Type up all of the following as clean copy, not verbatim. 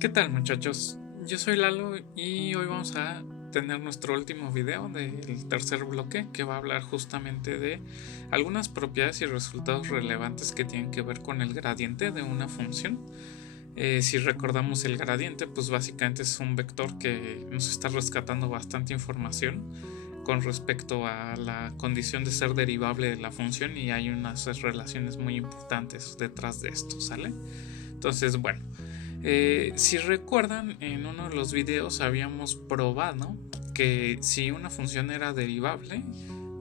¿Qué tal, muchachos? Yo soy Lalo y hoy vamos a tener nuestro último video del tercer bloque, que va a hablar justamente de algunas propiedades y resultados relevantes que tienen que ver con el gradiente de una función. Si recordamos, el gradiente pues básicamente es un vector que nos está rescatando bastante información con respecto a la condición de ser derivable de la función, y hay unas relaciones muy importantes detrás de esto, ¿sale? Entonces, bueno, si recuerdan, en uno de los videos habíamos probado que si una función era derivable,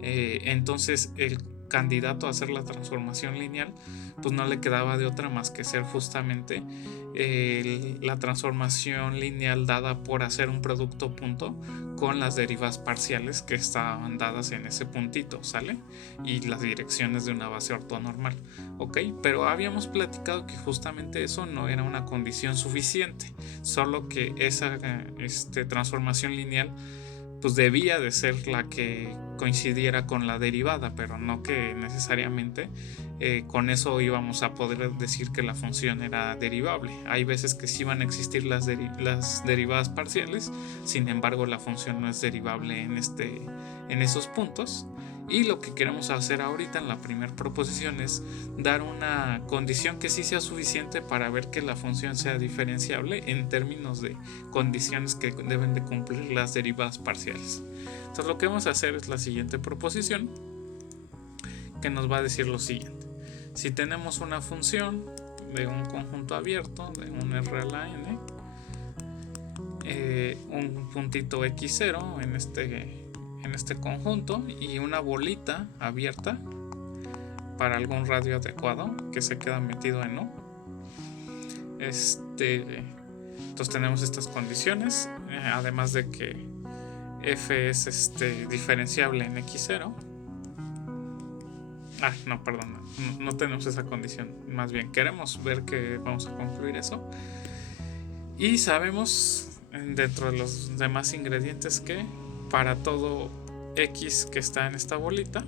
entonces el candidato a hacer la transformación lineal pues no le quedaba de otra más que ser justamente la transformación lineal dada por hacer un producto punto con las derivas parciales que estaban dadas en ese puntito, ¿sale? Y las direcciones de una base ortonormal, ¿ok? Pero habíamos platicado que justamente eso no era una condición suficiente, solo que esa transformación lineal pues debía de ser la que coincidiera con la derivada, pero no que necesariamente con eso íbamos a poder decir que la función era derivable. Hay veces que sí van a existir las derivadas parciales, sin embargo la función no es derivable en esos puntos. Y lo que queremos hacer ahorita en la primera proposición es dar una condición que sí sea suficiente para ver que la función sea diferenciable en términos de condiciones que deben de cumplir las derivadas parciales. Entonces lo que vamos a hacer es la siguiente proposición, que nos va a decir lo siguiente. Si tenemos una función de un conjunto abierto de un R a la n, un puntito x0 en este conjunto y una bolita abierta para algún radio adecuado que se queda metido en U. Entonces tenemos estas condiciones, además de que f es diferenciable en x0. No, perdón, no tenemos esa condición. Más bien queremos ver que vamos a concluir eso. Y sabemos dentro de los demás ingredientes que para todo x que está en esta bolita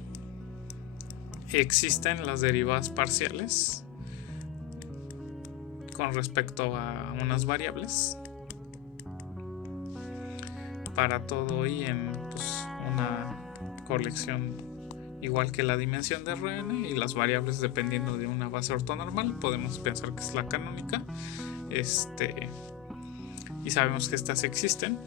existen las derivadas parciales con respecto a unas variables. Para todo y en una colección igual que la dimensión de Rn, y las variables dependiendo de una base ortonormal podemos pensar que es la canónica. Y sabemos que estas existen.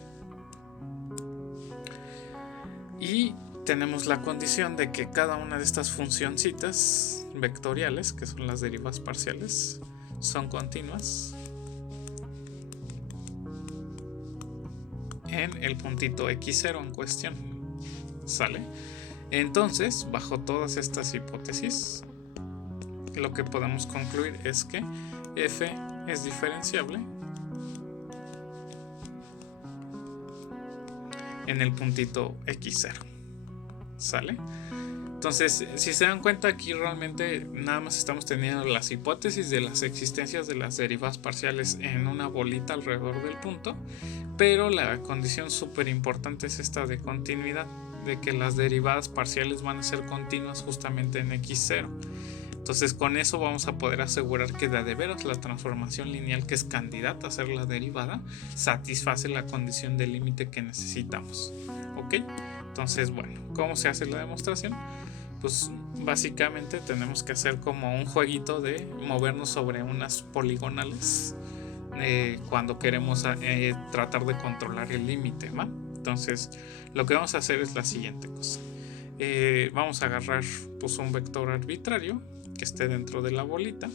Y tenemos la condición de que cada una de estas funcioncitas vectoriales, que son las derivadas parciales, son continuas en el puntito x0 en cuestión, ¿sale? Entonces, bajo todas estas hipótesis, lo que podemos concluir es que f es diferenciable en el puntito x0, ¿sale? Entonces, si se dan cuenta, aquí realmente nada más estamos teniendo las hipótesis de las existencias de las derivadas parciales en una bolita alrededor del punto, pero la condición súper importante es esta de continuidad, de que las derivadas parciales van a ser continuas justamente en x0. Entonces con eso vamos a poder asegurar que de veras la transformación lineal que es candidata a ser la derivada satisface la condición de límite que necesitamos, ¿ok? Entonces, bueno, ¿cómo se hace la demostración? Pues básicamente tenemos que hacer como un jueguito de movernos sobre unas poligonales cuando queremos tratar de controlar el límite, ¿va? Entonces lo que vamos a hacer es la siguiente cosa. Vamos a agarrar pues un vector arbitrario que esté dentro de la bolita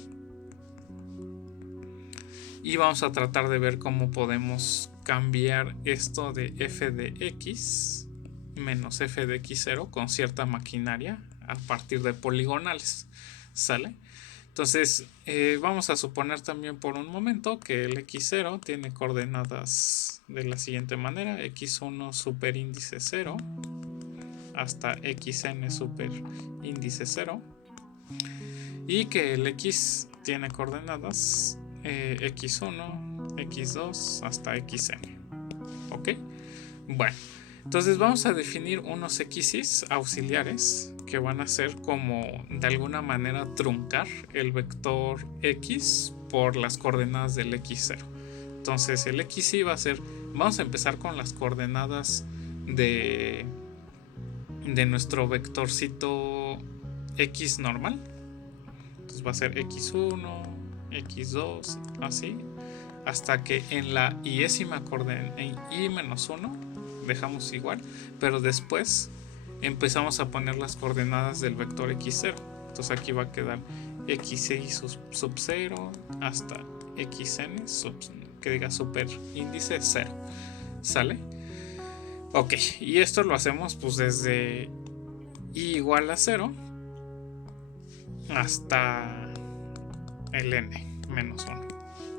y vamos a tratar de ver cómo podemos cambiar esto de f de x menos f de x0 con cierta maquinaria a partir de poligonales, ¿sale? Entonces vamos a suponer también por un momento que el x0 tiene coordenadas de la siguiente manera: x1 superíndice 0 hasta xn superíndice 0, y que el x tiene coordenadas x1, x2 hasta xn, ¿ok? Bueno, entonces vamos a definir unos x's auxiliares que van a ser como de alguna manera truncar el vector x por las coordenadas del x0. Entonces el XY va a ser, vamos a empezar con las coordenadas de nuestro vectorcito X normal. Entonces va a ser X1, X2, así, hasta que en la iésima coordenada, en Y-1, dejamos igual, pero después empezamos a poner las coordenadas del vector X0. Entonces aquí va a quedar XY sub 0 hasta XN que diga super índice 0. ¿Sale? Ok, y esto lo hacemos pues desde y igual a 0 hasta el n menos 1.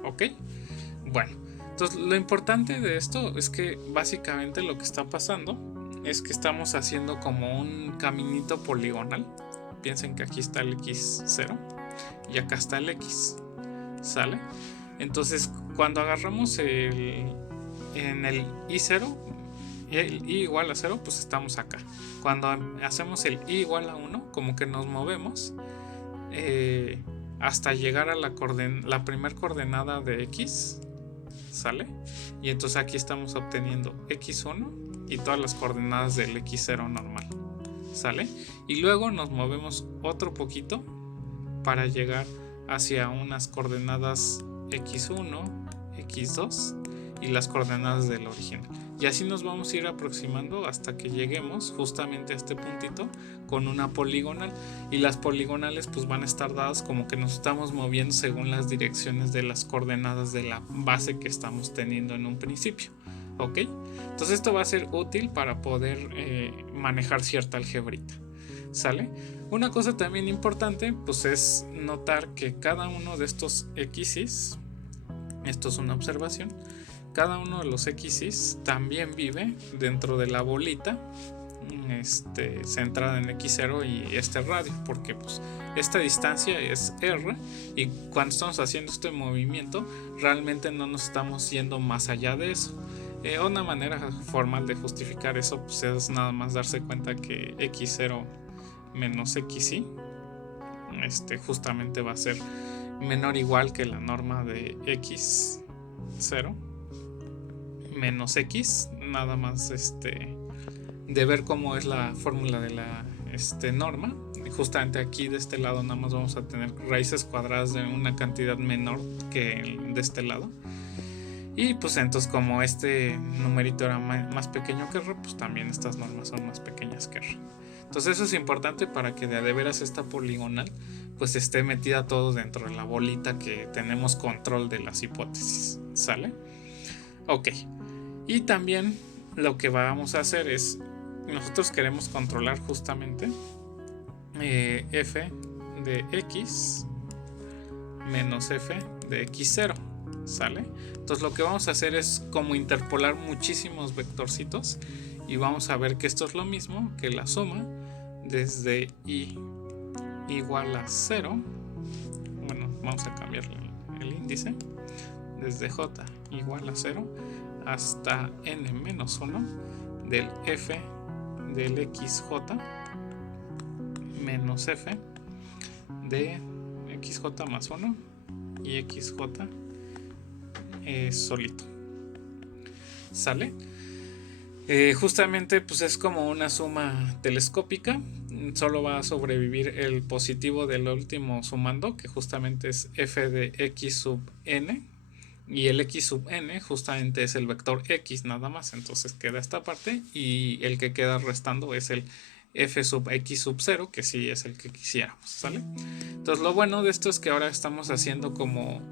Ok, bueno, entonces lo importante de esto es que básicamente lo que está pasando es que estamos haciendo como un caminito poligonal. Piensen que aquí está el x0 y acá está el x. ¿Sale? Entonces cuando agarramos en el i0, el i igual a 0, pues estamos acá. Cuando hacemos el i igual a 1, como que nos movemos hasta llegar a la primer coordenada de x. ¿Sale? Y entonces aquí estamos obteniendo x1 y todas las coordenadas del x0 normal. ¿Sale? Y luego nos movemos otro poquito para llegar hacia unas coordenadas x1, x2 y las coordenadas del original. Y así nos vamos a ir aproximando hasta que lleguemos justamente a este puntito con una poligonal. Y las poligonales pues van a estar dadas como que nos estamos moviendo según las direcciones de las coordenadas de la base que estamos teniendo en un principio. ¿Ok? Entonces esto va a ser útil para poder manejar cierta algebrita. ¿Sale? Una cosa también importante pues es notar que cada uno de estos x's, esto es una observación, cada uno de los x's también vive dentro de la bolita centrada en x0 y este radio, porque pues esta distancia es r y cuando estamos haciendo este movimiento realmente no nos estamos yendo más allá de eso. Una manera formal de justificar eso pues es nada más darse cuenta que x0 menos xy justamente va a ser menor o igual que la norma de x0 menos x, nada más de ver cómo es la fórmula de la norma. Y justamente aquí de este lado nada más vamos a tener raíces cuadradas de una cantidad menor que de este lado. Y pues entonces como este numerito era más pequeño que r, pues también estas normas son más pequeñas que r. Entonces eso es importante para que de veras esta poligonal pues esté metida todo dentro de la bolita que tenemos control de las hipótesis. ¿Sale? Ok. Y también lo que vamos a hacer es, nosotros queremos controlar justamente f de x menos f de x0. ¿Sale? Entonces lo que vamos a hacer es como interpolar muchísimos vectorcitos y vamos a ver que esto es lo mismo que la suma desde i igual a 0. Bueno, vamos a cambiar el índice desde j igual a 0 hasta n menos 1 del f del xj menos f de xj más 1 y xj solito. ¿Sale? Justamente pues es como una suma telescópica, solo va a sobrevivir el positivo del último sumando, que justamente es f de x sub n, y el x sub n justamente es el vector x nada más, entonces queda esta parte y el que queda restando es el f sub x sub 0, que sí es el que quisiéramos. ¿Sale? Entonces lo bueno de esto es que ahora estamos haciendo como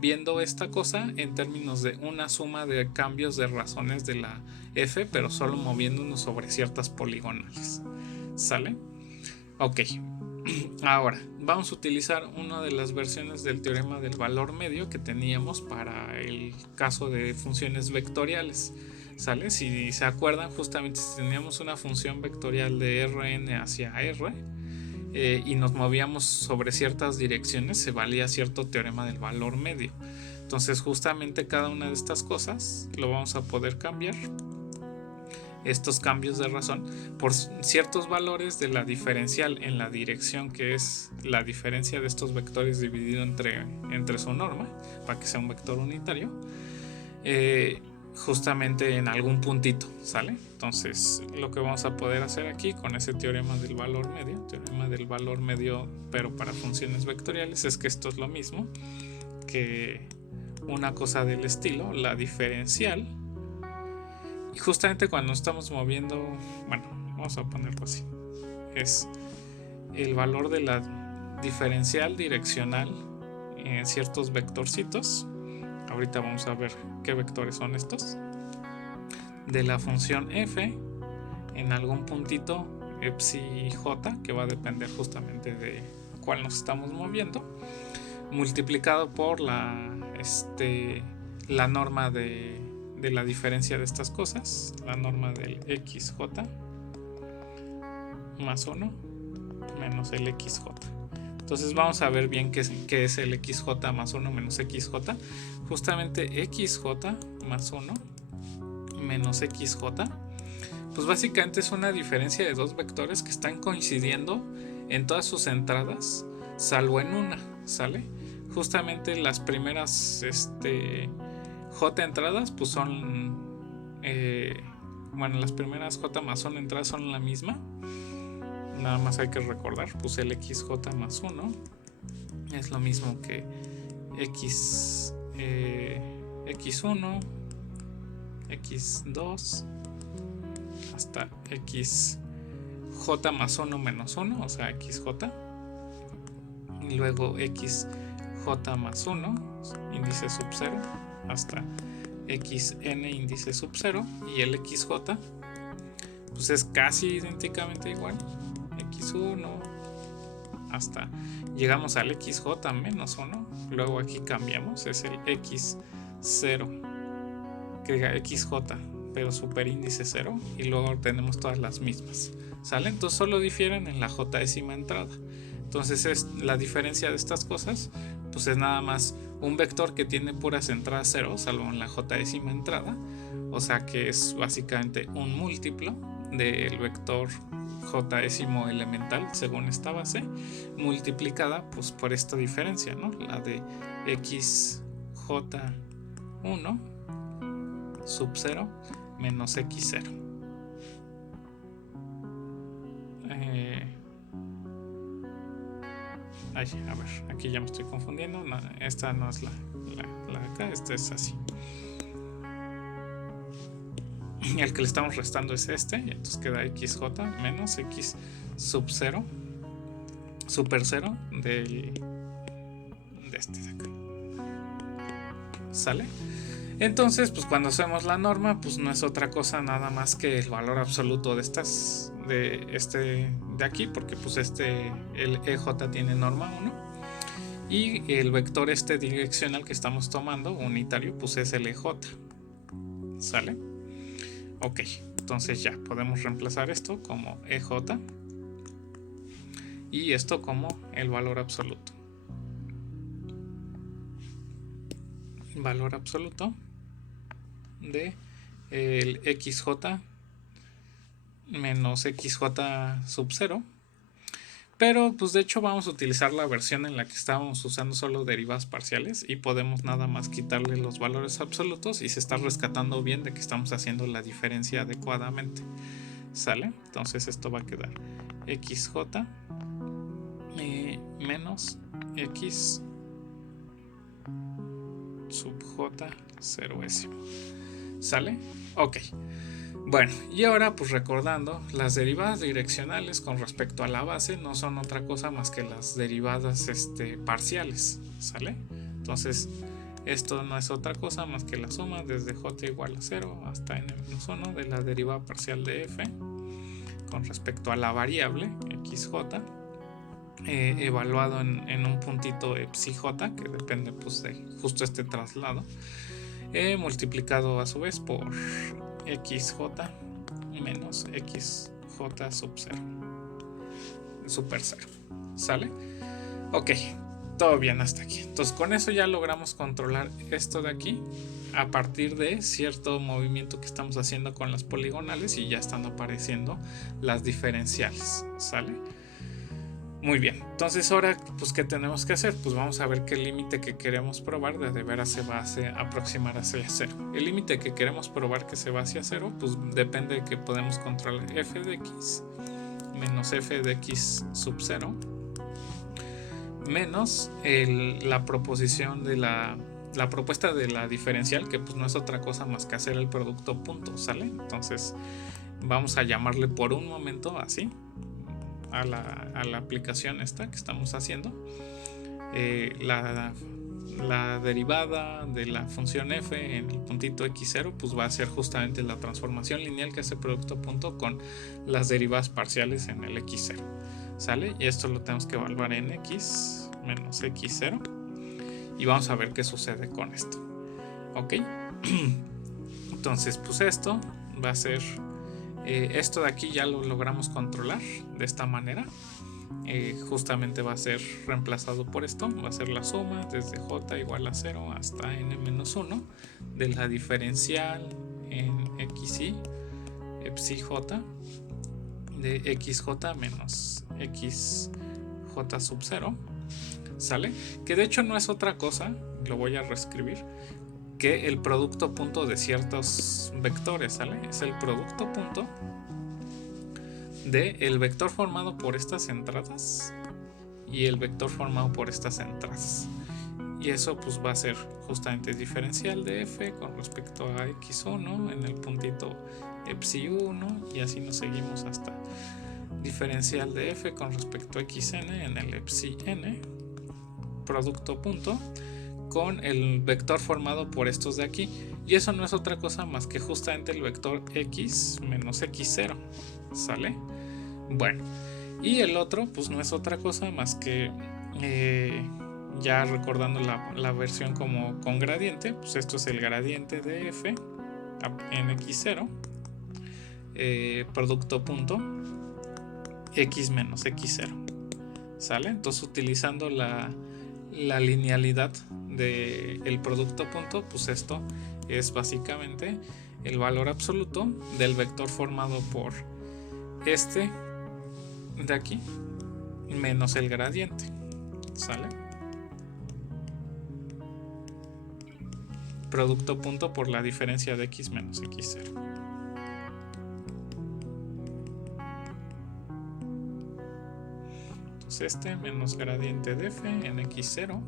viendo esta cosa en términos de una suma de cambios de razones de la f, pero solo moviéndonos sobre ciertas poligonales. ¿Sale? Ok. Ahora vamos a utilizar una de las versiones del teorema del valor medio que teníamos para el caso de funciones vectoriales. ¿Sale? Si se acuerdan, justamente si teníamos una función vectorial de Rn hacia R y nos movíamos sobre ciertas direcciones, se valía cierto teorema del valor medio. Entonces justamente cada una de estas cosas lo vamos a poder cambiar estos cambios de razón por ciertos valores de la diferencial en la dirección, que es la diferencia de estos vectores dividido entre su norma, para que sea un vector unitario, justamente en algún puntito, ¿sale? Entonces lo que vamos a poder hacer aquí con ese teorema del valor medio, pero para funciones vectoriales, es que esto es lo mismo que una cosa del estilo, la diferencial. Y justamente cuando estamos moviendo, bueno, vamos a ponerlo así, es el valor de la diferencial direccional en ciertos vectorcitos. Ahorita vamos a ver qué vectores son estos. De la función f en algún puntito psi j, que va a depender justamente de cuál nos estamos moviendo, multiplicado por la norma de la diferencia de estas cosas, la norma del xj más 1 menos el xj. Entonces vamos a ver bien qué es el xj más 1 menos xj. Justamente xj más 1 menos xj, pues básicamente es una diferencia de dos vectores que están coincidiendo en todas sus entradas, salvo en una, ¿sale? Justamente las primeras j entradas pues son las primeras j más 1 entradas son la misma. Nada más hay que recordar, pues el xj más 1 es lo mismo que x1, x2 hasta xj más 1 menos 1, o sea xj, y luego xj más 1 índice sub 0 hasta xn índice sub 0, y el xj pues es casi idénticamente igual, x1 hasta llegamos al xj menos 1, luego aquí cambiamos, es el x0 que diga xj pero superíndice 0, y luego tenemos todas las mismas, ¿sale? Entonces solo difieren en la j-ésima entrada. Entonces es la diferencia de estas cosas, pues es nada más un vector que tiene puras entradas 0, salvo en la j-ésima entrada, o sea que es básicamente un múltiplo del vector j-ésimo elemental según esta base, multiplicada pues por esta diferencia, ¿no? La de xj1 sub 0 menos x0. A ver, aquí ya me estoy confundiendo. No, esta no es la de acá, esta es así. Y el que le estamos restando es este, y entonces queda xj menos x sub 0, super 0 de este de acá. ¿Sale? Entonces, pues cuando hacemos la norma, pues no es otra cosa nada más que el valor absoluto de aquí, porque pues el EJ tiene norma 1, y el vector direccional que estamos tomando, unitario, pues es el EJ. ¿Sale? Ok, entonces ya podemos reemplazar esto como EJ y esto como el valor absoluto. Valor absoluto de el xj menos xj sub 0, pero pues de hecho vamos a utilizar la versión en la que estábamos usando solo derivadas parciales, y podemos nada más quitarle los valores absolutos y se está rescatando bien de que estamos haciendo la diferencia adecuadamente. ¿Sale? Entonces esto va a quedar xj menos x sub j 0ésimo. ¿Sale? Ok. Bueno, y ahora pues recordando, las derivadas direccionales con respecto a la base no son otra cosa más que las derivadas parciales, ¿sale? Entonces esto no es otra cosa más que la suma desde j igual a 0 hasta n-1 de la derivada parcial de f con respecto a la variable xj, evaluado en un puntito psi j, que depende pues de justo este traslado, multiplicado a su vez por xj menos xj sub 0 super 0. ¿Sale? Ok, todo bien hasta aquí. Entonces con eso ya logramos controlar esto de aquí a partir de cierto movimiento que estamos haciendo con las poligonales y ya están apareciendo las diferenciales, ¿sale? Muy bien, entonces ahora pues ¿qué tenemos que hacer? Pues vamos a ver qué límite que queremos probar de veras se va a aproximar hacia 0. El límite que queremos probar que se va hacia 0 pues depende de que podemos controlar f de x menos f de x sub 0 menos la proposición de la propuesta de la diferencial, que pues no es otra cosa más que hacer el producto punto, ¿sale? Entonces vamos a llamarle por un momento así a la aplicación esta que estamos haciendo. La derivada de la función f en el puntito x0 pues va a ser justamente la transformación lineal que hace producto punto con las derivadas parciales en el x0, ¿sale? Y esto lo tenemos que evaluar en x menos x0 y vamos a ver qué sucede con esto, ok. Entonces pues esto va a ser esto de aquí ya lo logramos controlar de esta manera. Justamente va a ser reemplazado por esto, va a ser la suma desde j igual a 0 hasta n menos 1 de la diferencial en xy psi j de xj menos xj sub 0, ¿sale? Que de hecho no es otra cosa, lo voy a reescribir, que el producto punto de ciertos vectores, ¿sale? Es el producto punto de el vector formado por estas entradas y el vector formado por estas entradas, y eso pues va a ser justamente diferencial de f con respecto a x1 en el puntito psi 1 y así nos seguimos hasta diferencial de f con respecto a xn en el psi n producto punto con el vector formado por estos de aquí, y eso no es otra cosa más que justamente el vector x menos x0, ¿sale? Bueno, y el otro pues no es otra cosa más que ya recordando la versión como con gradiente, pues esto es el gradiente de f en x0 producto punto x menos x0, ¿sale? Entonces utilizando la linealidad del producto punto, pues esto es básicamente el valor absoluto del vector formado por este de aquí menos el gradiente, ¿sale? Producto punto por la diferencia de x menos x0. Entonces este menos gradiente de f en x0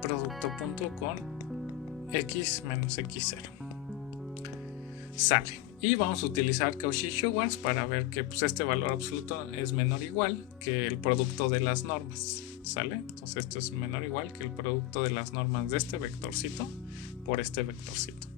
producto punto con x menos x0, sale. Y vamos a utilizar Cauchy-Schwarz para ver que pues, este valor absoluto es menor o igual que el producto de las normas, ¿sale? Entonces esto es menor o igual que el producto de las normas de este vectorcito por este vectorcito.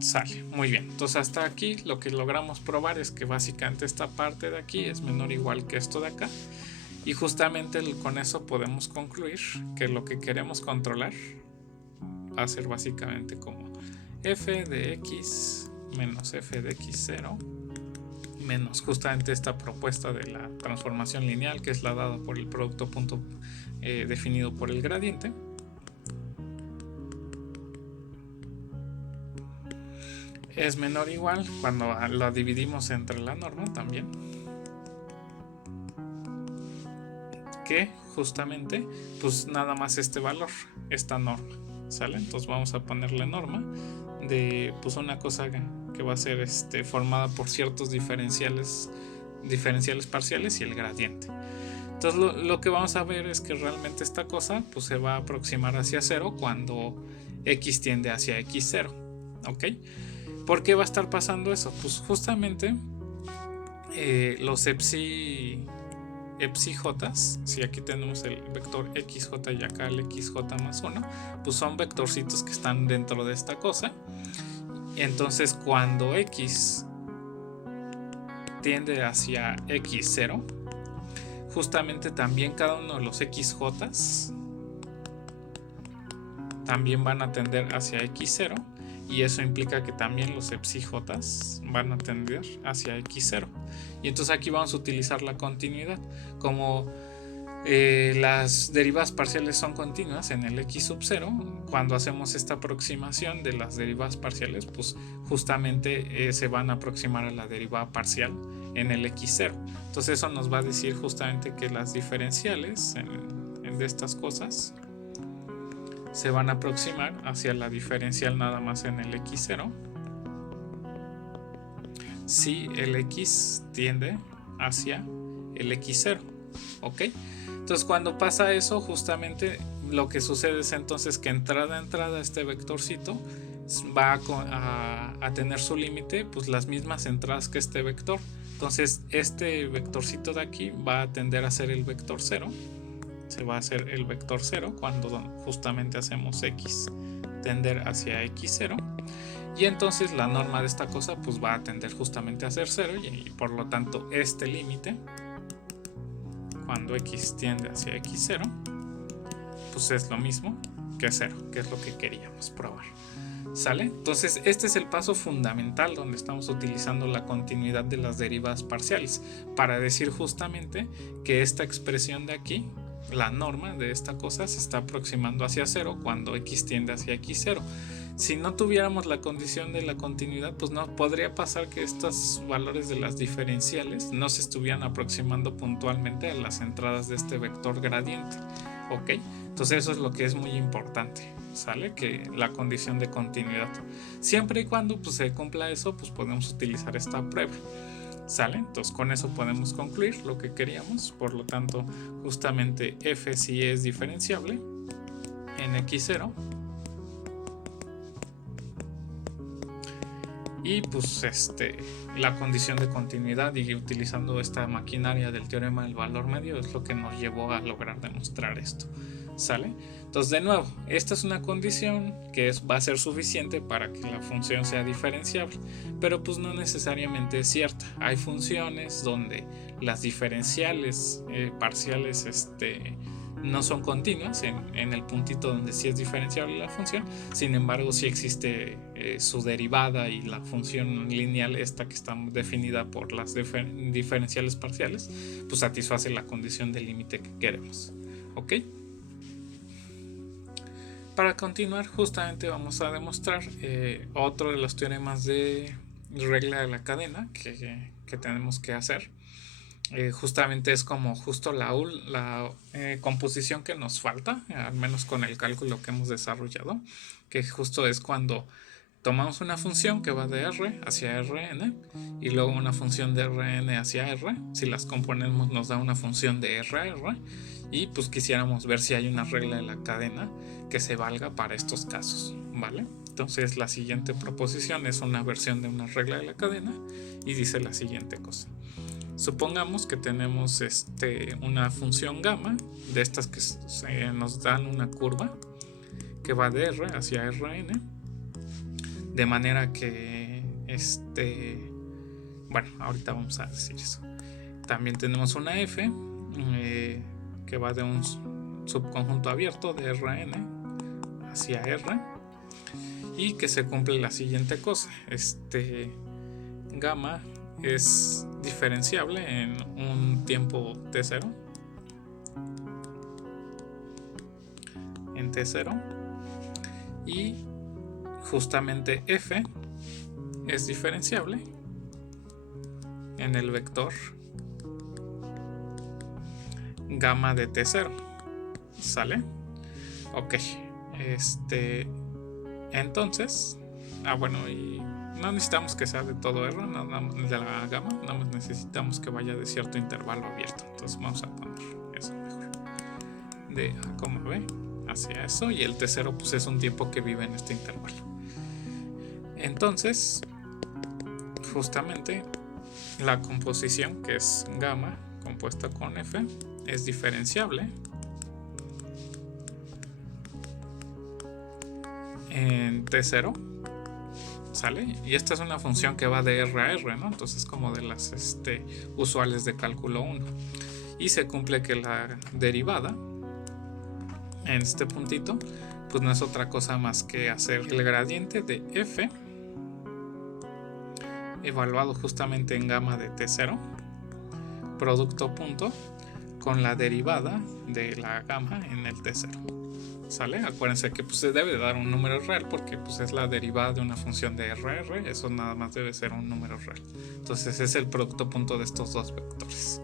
Sale, muy bien. Entonces hasta aquí lo que logramos probar es que básicamente esta parte de aquí es menor o igual que esto de acá, y justamente con eso podemos concluir que lo que queremos controlar va a ser básicamente como f de x menos f de x0 menos justamente esta propuesta de la transformación lineal, que es la dada por el producto punto definido por el gradiente, es menor o igual cuando la dividimos entre la norma también, que justamente pues nada más este valor, esta norma, ¿sale? Entonces vamos a ponerle norma de pues una cosa que va a ser formada por ciertos diferenciales parciales y el gradiente. Entonces lo que vamos a ver es que realmente esta cosa pues se va a aproximar hacia 0 cuando x tiende hacia x0, ¿ok? ¿Por qué va a estar pasando eso? Pues justamente los epsi j, si aquí tenemos el vector xj y acá el xj más 1, pues son vectorcitos que están dentro de esta cosa. Entonces cuando x tiende hacia x0, justamente también cada uno de los xj's también van a tender hacia x0, y eso implica que también los epsij's van a tender hacia x0. Y entonces aquí vamos a utilizar la continuidad. Como las derivadas parciales son continuas en el x sub 0, cuando hacemos esta aproximación de las derivadas parciales, pues justamente se van a aproximar a la derivada parcial en el x0. Entonces eso nos va a decir justamente que las diferenciales de estas cosas se van a aproximar hacia la diferencial nada más en el x0 si el x tiende hacia el x0, ¿ok? Entonces cuando pasa eso, justamente lo que sucede es entonces que entrada a entrada este vectorcito va a tener su límite, pues las mismas entradas que este vector. Entonces este vectorcito de aquí va a tender a ser el vector 0. Se va a hacer el vector 0 cuando justamente hacemos x tender hacia x0, y entonces la norma de esta cosa pues va a tender justamente a ser 0, y por lo tanto este límite cuando x tiende hacia x0 pues es lo mismo que 0, que es lo que queríamos probar. ¿Sale? Entonces este es el paso fundamental donde estamos utilizando la continuidad de las derivadas parciales para decir justamente que esta expresión de aquí, la norma de esta cosa, se está aproximando hacia 0 cuando x tiende hacia x0. Si no tuviéramos la condición de la continuidad, pues no podría pasar que estos valores de las diferenciales no se estuvieran aproximando puntualmente a las entradas de este vector gradiente, ¿ok? Entonces eso es lo que es muy importante, ¿sale? Que la condición de continuidad. Siempre y cuando pues se cumpla eso, pues podemos utilizar esta prueba, ¿sale? Entonces con eso podemos concluir lo que queríamos. Por lo tanto, justamente f sí es diferenciable en x0, y pues la condición de continuidad y utilizando esta maquinaria del teorema del valor medio es lo que nos llevó a lograr demostrar esto, ¿sale? Entonces de nuevo, esta es una condición que va a ser suficiente para que la función sea diferenciable, pero pues no necesariamente es cierta. Hay funciones donde las diferenciales parciales no son continuas en el puntito donde sí es diferenciable la función. Sin embargo, sí existe su derivada, y la función lineal esta que está definida por las diferenciales parciales pues satisface la condición de límite que queremos, ¿ok? Para continuar, justamente vamos a demostrar otro de los teoremas de regla de la cadena que tenemos que hacer. Justamente es como justo la composición que nos falta, al menos con el cálculo que hemos desarrollado, que justo es cuando tomamos una función que va de R hacia Rn y luego una función de Rn hacia R. Si las componemos nos da una función de R a R, y pues quisiéramos ver si hay una regla de la cadena que se valga para estos casos, ¿vale? Entonces la siguiente proposición es una versión de una regla de la cadena y dice la siguiente cosa. Supongamos que tenemos una función gamma de estas que nos dan una curva que va de R hacia Rn, de manera que bueno, ahorita vamos a decir eso. También tenemos una f que va de un subconjunto abierto de Rn hacia R, y que se cumple la siguiente cosa. Gamma es diferenciable en un tiempo t0, en t0, y justamente f es diferenciable en el vector gamma de t0, ¿sale? Ok, entonces, bueno, y no necesitamos que sea de todo R, de la gamma, nada más necesitamos que vaya de cierto intervalo abierto. Entonces vamos a poner eso mejor, de A, B hacia eso, y el t0 pues es un tiempo que vive en este intervalo. Entonces, justamente la composición, que es gamma compuesta con f, es diferenciable en t0 ¿sale? Y esta es una función que va de R a R, ¿no? Entonces como de las usuales de cálculo 1. Y se cumple que la derivada en este puntito pues no es otra cosa más que hacer el gradiente de f evaluado justamente en gamma de t0 producto punto con la derivada de la gamma en el t0, ¿sale? Acuérdense que pues se debe dar un número real porque pues es la derivada de una función de RR, eso nada más debe ser un número real. Entonces es el producto punto de estos dos vectores.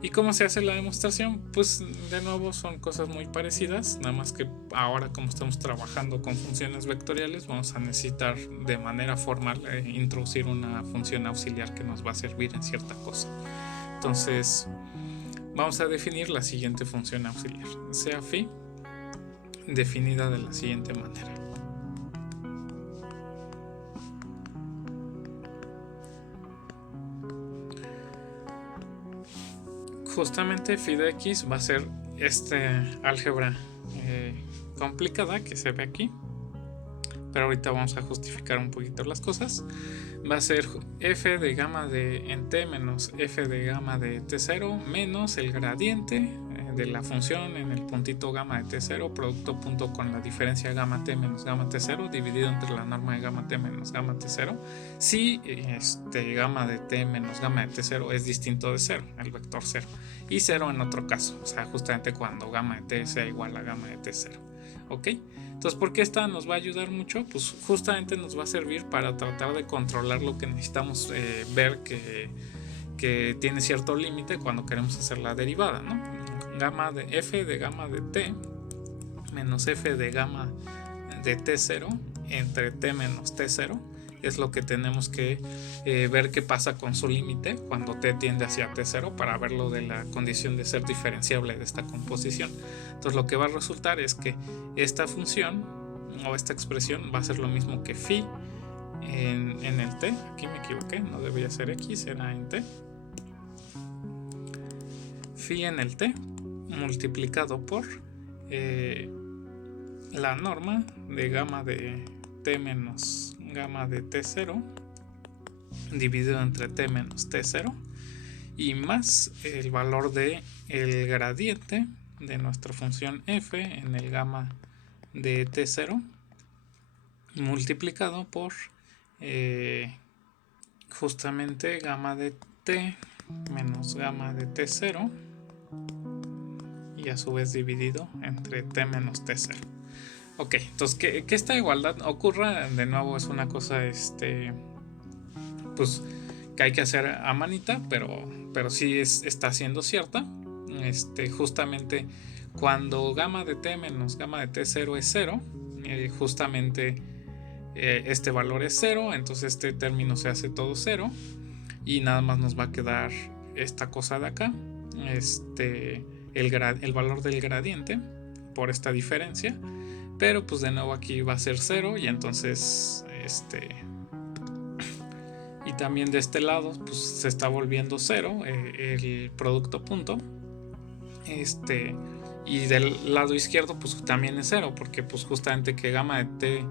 ¿Y cómo se hace la demostración? Pues de nuevo son cosas muy parecidas, nada más que ahora como estamos trabajando con funciones vectoriales vamos a necesitar de manera formal introducir una función auxiliar que nos va a servir en cierta cosa. Entonces vamos a definir la siguiente función auxiliar, sea phi definida de la siguiente manera. Justamente phi de x va a ser álgebra complicada que se ve aquí, pero ahorita vamos a justificar un poquito las cosas. Va a ser f de gamma de en t menos f de gamma de t0 menos el gradiente de la función en el puntito gamma de t0 producto punto con la diferencia gamma t menos gamma t0 dividido entre la norma de gamma t menos gamma t0 si gamma de t menos gamma de t0 es distinto de 0, el vector 0, y 0 en otro caso, o sea justamente cuando gamma de t sea igual a gamma de t0. ¿Ok? Entonces, ¿por qué esta nos va a ayudar mucho? Pues justamente nos va a servir para tratar de controlar lo que necesitamos ver que tiene cierto límite cuando queremos hacer la derivada, ¿no? Gamma de f de gamma de t menos f de gamma de t0 entre t menos t0 es lo que tenemos que ver qué pasa con su límite cuando t tiende hacia t0 para ver lo de la condición de ser diferenciable de esta composición. Entonces lo que va a resultar es que esta función o esta expresión va a ser lo mismo que phi en el t, aquí me equivoqué, no debería ser x, era en t, phi en el t multiplicado por la norma de gamma de t menos gamma de t0 dividido entre t menos t0 y más el valor de el gradiente de nuestra función f en el gamma de t0 multiplicado por justamente gamma de t menos gamma de t0 y a su vez dividido entre t menos t0. Ok, entonces que esta igualdad ocurra de nuevo es una cosa pues que hay que hacer a manita, pero sí está siendo cierta. Justamente cuando gamma de t menos gamma de t0 es 0, justamente este valor es 0, entonces este término se hace todo 0 y nada más nos va a quedar esta cosa de acá, el valor del gradiente por esta diferencia, pero pues de nuevo aquí va a ser 0 y entonces y también de este lado pues se está volviendo 0 el producto punto, y del lado izquierdo pues también es 0 porque pues justamente que gamma de t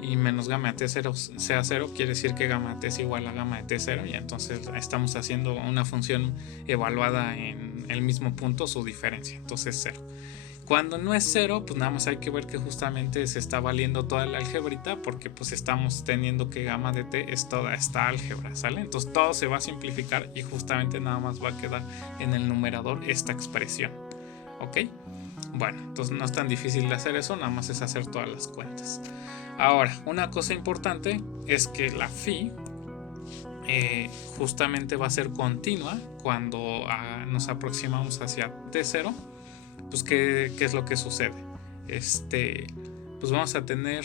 y menos gamma de t0 sea 0 quiere decir que gamma de t es igual a gamma de t0 y entonces estamos haciendo una función evaluada en el mismo punto su diferencia, entonces 0. Cuando no es 0, pues nada más hay que ver que justamente se está valiendo toda la algebrita porque pues estamos teniendo que gamma de t es toda esta álgebra, ¿sale? Entonces todo se va a simplificar y justamente nada más va a quedar en el numerador esta expresión, ¿ok? Bueno, entonces no es tan difícil de hacer eso, nada más es hacer todas las cuentas. Ahora, una cosa importante es que la phi justamente va a ser continua cuando nos aproximamos hacia t0. Pues ¿qué es lo que sucede? Pues vamos a tener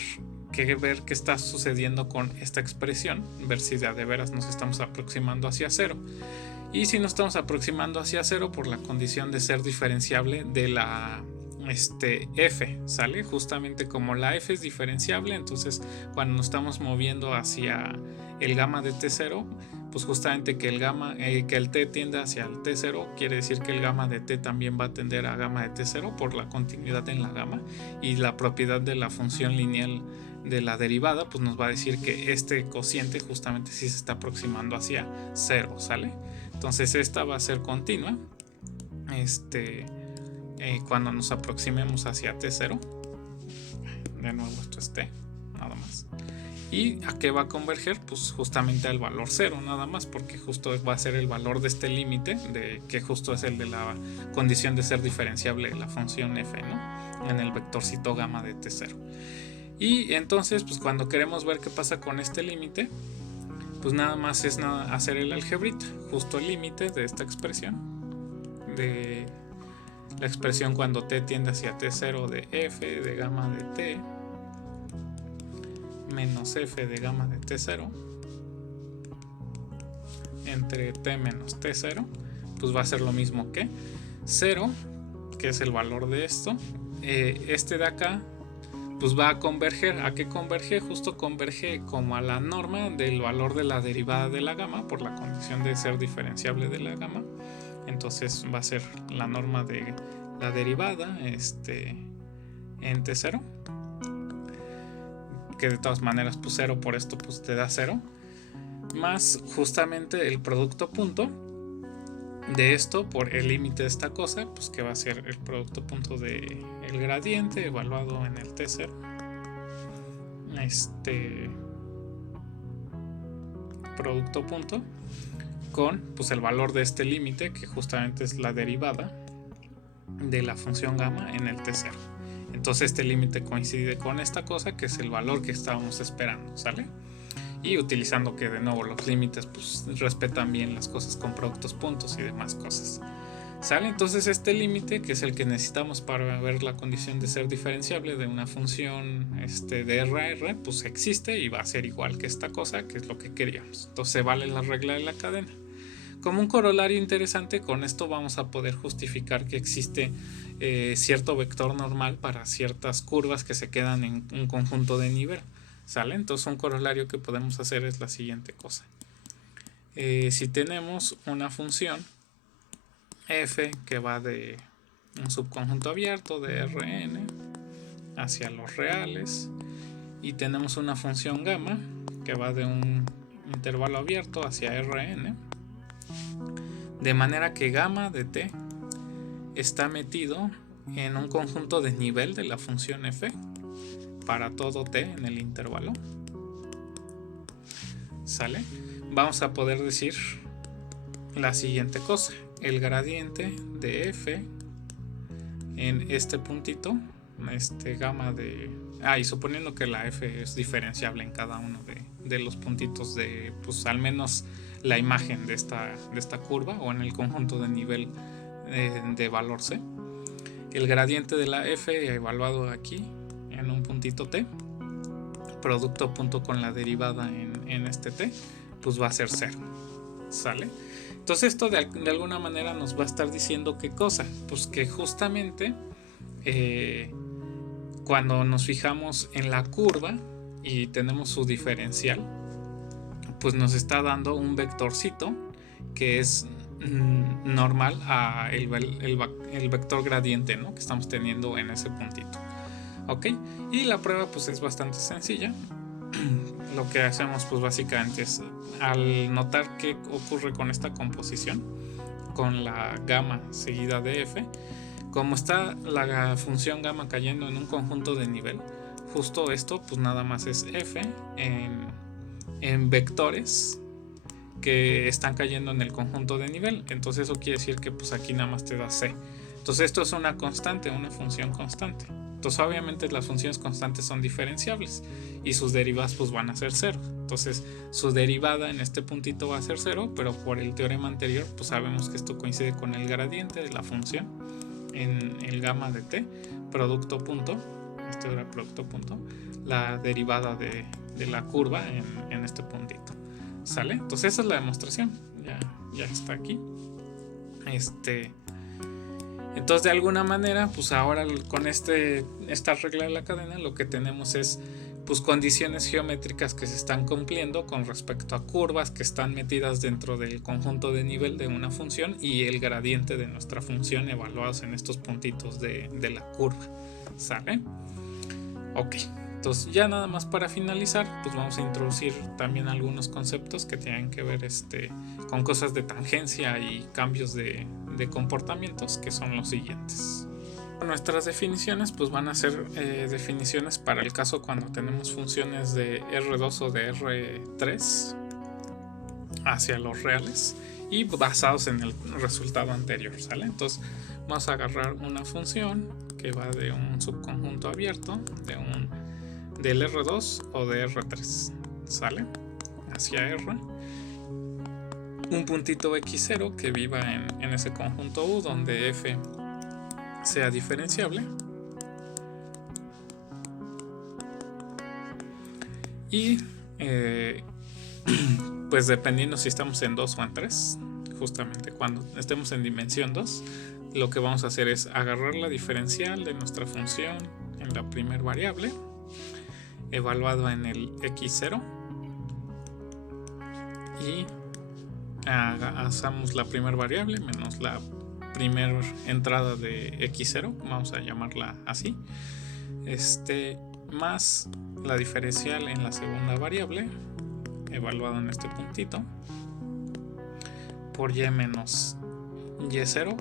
que ver qué está sucediendo con esta expresión, ver si de veras nos estamos aproximando hacia 0. Y si nos estamos aproximando hacia 0 por la condición de ser diferenciable de la f, ¿sale? Justamente como la f es diferenciable, entonces cuando nos estamos moviendo hacia el gamma de t0, pues justamente que el t tiende hacia el t0 quiere decir que el gamma de t también va a tender a gamma de t0 por la continuidad en la gamma y la propiedad de la función lineal de la derivada, pues nos va a decir que este cociente justamente sí se está aproximando hacia 0, ¿sale? Entonces esta va a ser continua cuando nos aproximemos hacia t0. De nuevo esto es t, nada más. ¿Y a qué va a converger? Pues justamente al valor 0, nada más, porque justo va a ser el valor de este límite, que justo es el de la condición de ser diferenciable de la función f, ¿no? En el vectorcito gamma de t0. Y entonces, pues cuando queremos ver qué pasa con este límite, pues nada más es hacer el algebrita, justo el límite de esta expresión, de la expresión cuando t tiende hacia t0 de f de gamma de t menos f de gamma de t0 entre t menos t0, pues va a ser lo mismo que 0, que es el valor de esto. Este de acá pues va a converger. ¿A qué converge? Justo converge como a la norma del valor de la derivada de la gamma por la condición de ser diferenciable de la gamma. Entonces va a ser la norma de la derivada en t0, que de todas maneras pues 0 por esto pues te da 0, más justamente el producto punto de esto por el límite de esta cosa, pues que va a ser el producto punto de el gradiente evaluado en el t0, producto punto con pues el valor de este límite, que justamente es la derivada de la función gamma en el t0. Entonces este límite coincide con esta cosa, que es el valor que estábamos esperando, ¿sale? Y utilizando que de nuevo los límites pues respetan bien las cosas con productos puntos y demás cosas, ¿sale? Entonces este límite, que es el que necesitamos para ver la condición de ser diferenciable de una función de R a R, pues existe y va a ser igual que esta cosa, que es lo que queríamos. Entonces vale la regla de la cadena. Como un corolario interesante, con esto vamos a poder justificar que existe cierto vector normal para ciertas curvas que se quedan en un conjunto de nivel, ¿sale? Entonces un corolario que podemos hacer es la siguiente cosa. Si tenemos una función f que va de un subconjunto abierto de Rn hacia los reales, y tenemos una función gamma que va de un intervalo abierto hacia Rn, de manera que gamma de t está metido en un conjunto de nivel de la función f para todo t en el intervalo, ¿sale? Vamos a poder decir la siguiente cosa: el gradiente de f en este puntito, gamma de... y suponiendo que la f es diferenciable en cada uno de los puntitos de, pues al menos la imagen de esta curva, o en el conjunto de nivel de valor c. El gradiente de la f evaluado aquí en un puntito t, producto punto con la derivada en este t, pues va a ser 0, ¿sale? Entonces esto de alguna manera nos va a estar diciendo qué cosa, pues que justamente cuando nos fijamos en la curva y tenemos su diferencial, pues nos está dando un vectorcito que es normal a el vector gradiente, ¿no?, que estamos teniendo en ese puntito. Ok, y la prueba pues es bastante sencilla. Lo que hacemos pues básicamente es, al notar qué ocurre con esta composición, con la gamma seguida de f, como está la función gamma cayendo en un conjunto de nivel, justo esto pues nada más es f en vectores que están cayendo en el conjunto de nivel. Entonces eso quiere decir que pues aquí nada más te da c. Entonces esto es una constante, una función constante. Entonces obviamente las funciones constantes son diferenciables y sus derivadas pues van a ser 0. Entonces su derivada en este puntito va a ser 0, pero por el teorema anterior pues sabemos que esto coincide con el gradiente de la función en el gamma de t, producto punto, era producto punto, la derivada de la curva en este puntito, ¿sale? Entonces esa es la demostración, ya está aquí. Entonces de alguna manera pues ahora con esta regla de la cadena lo que tenemos es pues condiciones geométricas que se están cumpliendo con respecto a curvas que están metidas dentro del conjunto de nivel de una función y el gradiente de nuestra función evaluados en estos puntitos de la curva, ¿sale? Ok, Entonces ya nada más para finalizar, pues vamos a introducir también algunos conceptos que tienen que ver con cosas de tangencia y cambios de comportamientos, que son los siguientes. Nuestras definiciones pues van a ser definiciones para el caso cuando tenemos funciones de R2 o de R3 hacia los reales y basados en el resultado anterior, ¿sale? Entonces vamos a agarrar una función que va de un subconjunto abierto del R2 o de R3, ¿sale? Hacia R, un puntito x0 que viva en ese conjunto U donde f sea diferenciable, y pues dependiendo si estamos en 2 o en 3, justamente cuando estemos en dimensión 2, lo que vamos a hacer es agarrar la diferencial de nuestra función en la primera variable evaluado en el x0 y hacemos la primera variable menos la primera entrada de x0, vamos a llamarla así, más la diferencial en la segunda variable evaluado en este puntito por y menos y0,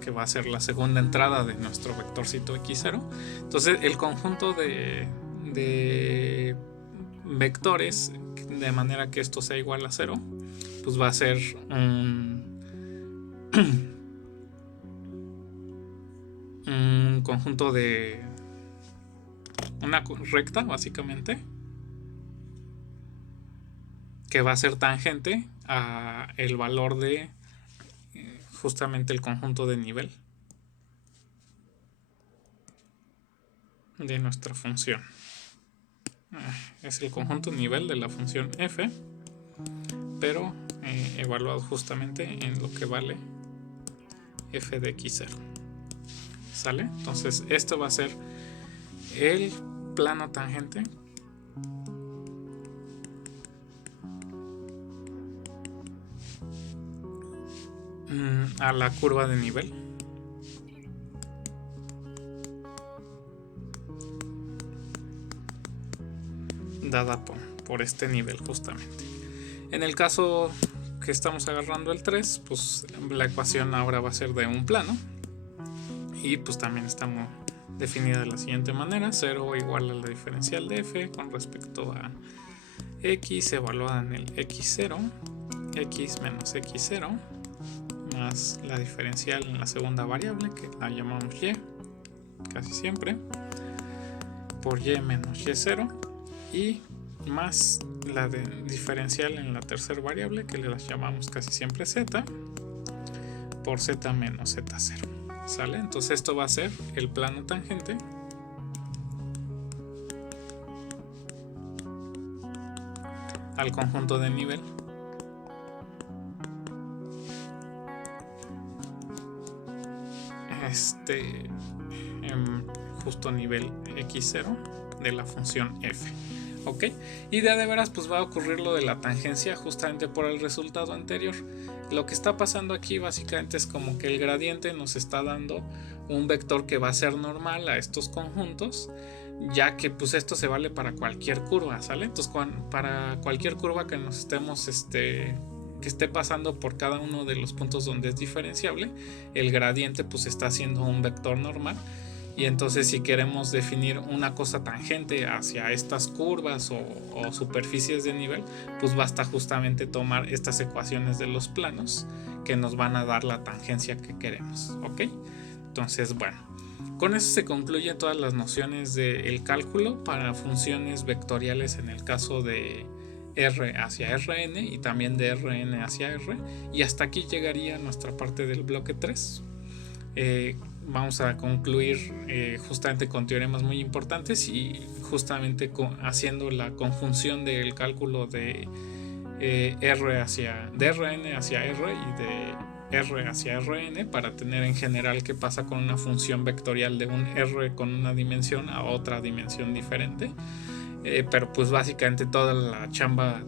que va a ser la segunda entrada de nuestro vectorcito x0. Entonces el conjunto de vectores, de manera que esto sea igual a 0, pues va a ser un conjunto de una recta, básicamente, que va a ser tangente a el valor de justamente el conjunto de nivel de nuestra función. Es el conjunto nivel de la función f, pero evaluado justamente en lo que vale f de x0, ¿sale? Entonces esto va a ser el plano tangente a la curva de nivel dada por este nivel justamente. En el caso que estamos agarrando el 3, pues la ecuación ahora va a ser de un plano y pues también estamos definida de la siguiente manera: 0 igual a la diferencial de f con respecto a x evaluada en el x0, x menos x0 más la diferencial en la segunda variable, que la llamamos y casi siempre, por y menos y0, y más la diferencial en la tercera variable, que le las llamamos casi siempre z, por z menos z0, ¿sale? Entonces esto va a ser el plano tangente al conjunto de nivel justo nivel x0 de la función f. ¿Ok? Y de veras pues va a ocurrir lo de la tangencia justamente por el resultado anterior. Lo que está pasando aquí básicamente es como que el gradiente nos está dando un vector que va a ser normal a estos conjuntos, ya que pues esto se vale para cualquier curva, ¿sale? Entonces para cualquier curva que nos estemos que esté pasando por cada uno de los puntos donde es diferenciable, el gradiente pues está haciendo un vector normal. Y entonces si queremos definir una cosa tangente hacia estas curvas o superficies de nivel, pues basta justamente tomar estas ecuaciones de los planos que nos van a dar la tangencia que queremos, ¿ok? Entonces, bueno, con eso se concluyen todas las nociones del cálculo para funciones vectoriales en el caso de R hacia Rn y también de Rn hacia R. Y hasta aquí llegaría nuestra parte del bloque 3. Vamos a concluir justamente con teoremas muy importantes y justamente haciendo la conjunción del cálculo de Rn hacia R y de R hacia Rn para tener en general qué pasa con una función vectorial de un R con una dimensión a otra dimensión diferente. Pero pues básicamente toda la chamba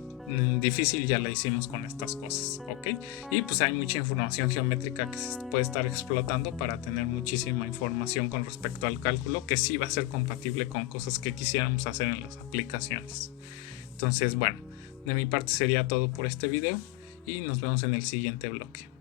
difícil ya la hicimos con estas cosas, ¿ok? Y pues hay mucha información geométrica que se puede estar explotando para tener muchísima información con respecto al cálculo que sí va a ser compatible con cosas que quisiéramos hacer en las aplicaciones. Entonces, bueno, de mi parte sería todo por este video y nos vemos en el siguiente bloque.